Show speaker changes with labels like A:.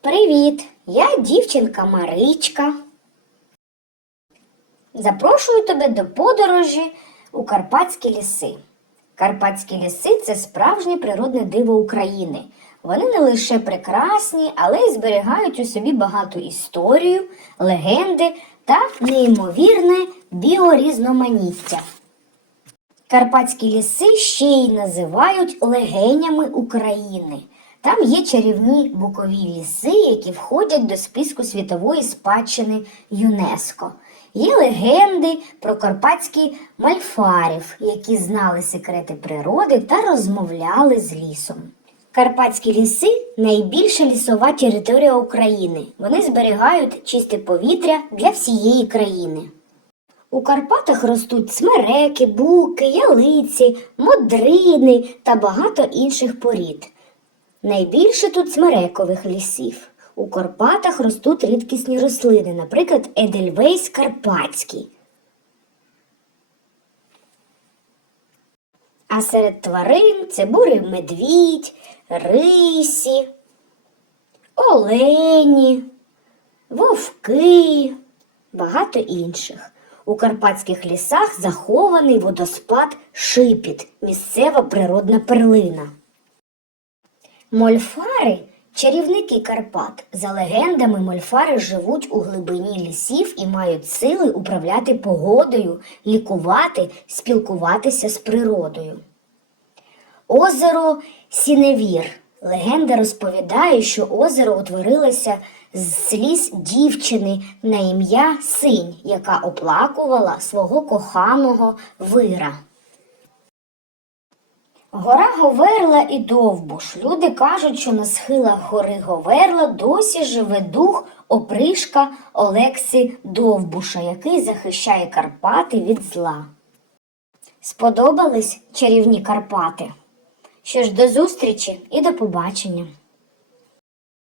A: Привіт! Я дівчинка Маричка. Запрошую тебе до подорожі у Карпатські ліси. Карпатські ліси це справжнє природне диво України. Вони не лише прекрасні, але й зберігають у собі багату історію, легенди та неймовірне біорізноманіття. Карпатські ліси ще й називають легенями України. Там є чарівні букові ліси, які входять до списку світової спадщини ЮНЕСКО. Є легенди про карпатських мальфарів, які знали секрети природи та розмовляли з лісом. Карпатські ліси найбільша лісова територія України. Вони зберігають чисте повітря для всієї країни. У Карпатах ростуть смереки, буки, ялиці, модрини та багато інших порід. Найбільше тут смерекових лісів. У Карпатах ростуть рідкісні рослини, наприклад, Едельвейс Карпатський. А серед тварин це бурий медвідь, рисі, олені, вовки, багато інших. У карпатських лісах захований водоспад Шипіт, місцева природна перлина. Мольфари чарівники Карпат. За легендами, мольфари живуть у глибині лісів і мають сили управляти погодою, лікувати, спілкуватися з природою. Озеро Сіневір. Легенда розповідає, що озеро утворилося з сліз дівчини на ім'я Синь, яка оплакувала свого коханого вира. Гора Говерла і Довбуш. Люди кажуть, що на схилах гори Говерла досі живе дух опришка Олексі Довбуша, який захищає Карпати від зла. Сподобались чарівні Карпати? Що ж, до зустрічі і до побачення!